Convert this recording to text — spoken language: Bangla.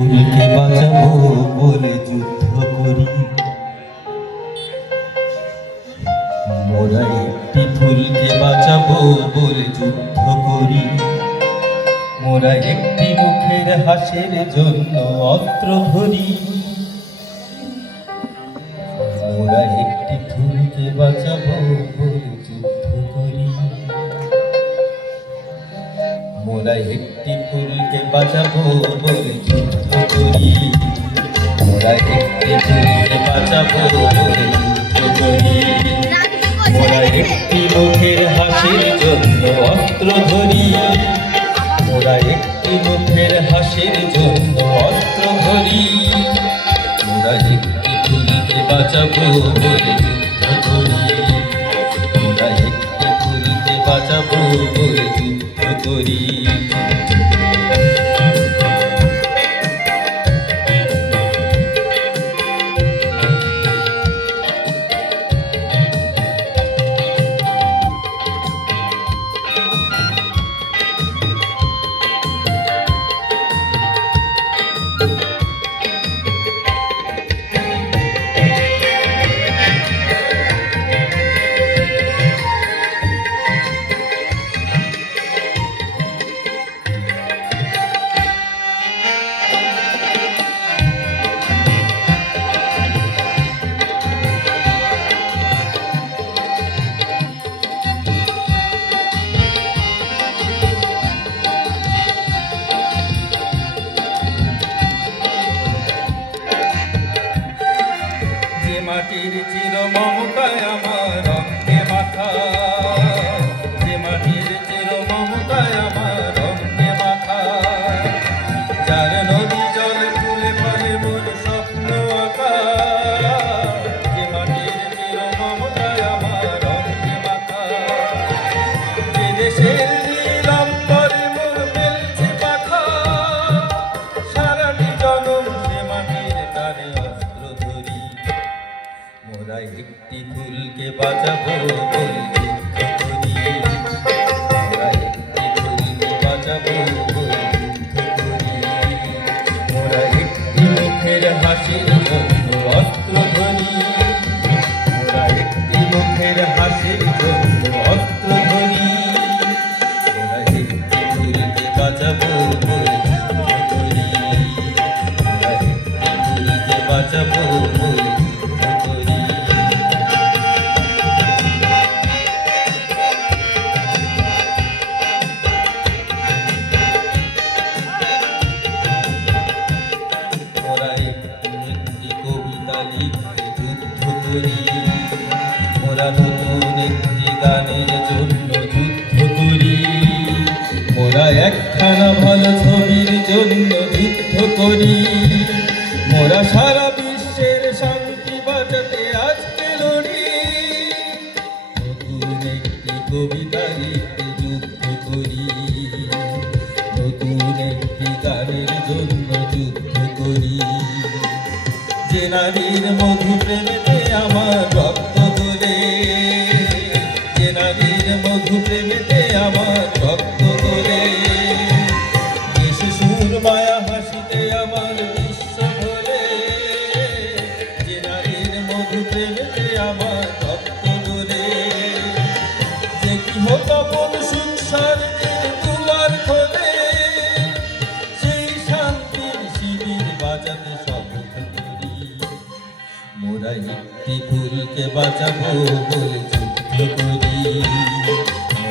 ফুলকে বাঁচাবো বলে যুদ্ধ করি, মোরা একটি ফুলকে বাঁচাবো বলে যুদ্ধ করি। মোরা একটি মুখের হাসির জন্য অস্ত্র ধরি, মোরা একটি ফুলকে বাঁচাবো বলে যুদ্ধ করি। মোরা একটি ফুলকে বাঁচাবো বলে যুদ্ধ করি, মোরা একটি ফুলকে বাঁচাবো বলে যুদ্ধ করি। মোরা একটি মুখের হাসির জন্য অস্ত্র ধরি, মোরা একটি মুখের হাসির জন্য অস্ত্র ধরি। মোরা একটি ফুলকে বাঁচাবো বলে যুদ্ধ করি, মোরা একটি ফুলকে বাঁচাবো বলে যুদ্ধ করি। মাটির চির মমতায় আমার রঙে মাখা, যে মাটির চির মমতায় আমার রঙে মাখা, যার নদী জল ফুলে ফলে মোর স্বপ্ন আঁকা। যে মাটির চির মমতায় আমার রঙে মাখা, যে দেশের নীলাম্বরে মোর মেলছে পাখা, সারাটি জনম সে মাটির তারে অস্ত্র ধরি। মোরা একটি ফুলকে বাঁচাবো বলে যুদ্ধ করি, মোরা একটি ফুলকে বাঁচাবো বলে যুদ্ধ করি। মোরা একটি মুখের হাসির জন্য অস্ত্র ধরি, মোরা একটি মুখের হাসির জন্য অস্ত্র ধরি। মোরা একটি ফুলকে বাঁচাবো বলে যুদ্ধ করি, মোরা একটি ফুলকে বাঁচাবো বলে যুদ্ধ করি। মোরা একটি কবিতা লিখতে যুদ্ধ করি, মোরা নতুন একটি গানের জন্য যুদ্ধ করি। মোরা একখানা ভালো ছবির জন্য যুদ্ধ করি, মোরা সারা বিশ্বের শান্তি বাঁচাতে আজকে লড়ি। নতুন একটি কবিতা লিখতে যুদ্ধ করি, নতুন একটি গানের জন্য যুদ্ধ করি। যে নারীর মধু প্রেমেতে আমার রক্ত তোলে, যে নারীর মধু প্রেমেতে আমার রক্ত তোলে, যে শিশুর মায়া হাসিতে আমার বিশ্ব ভরে, যে নারীর মধু প্রেমেতে আমার রক্ত তোলে, যে কি তপন সংসার দুয়ার খোলে, সেই শান্তির শিবির বাজাতে শপথ করি। মোরা একটি ফুলকে বাঁচাবো বলে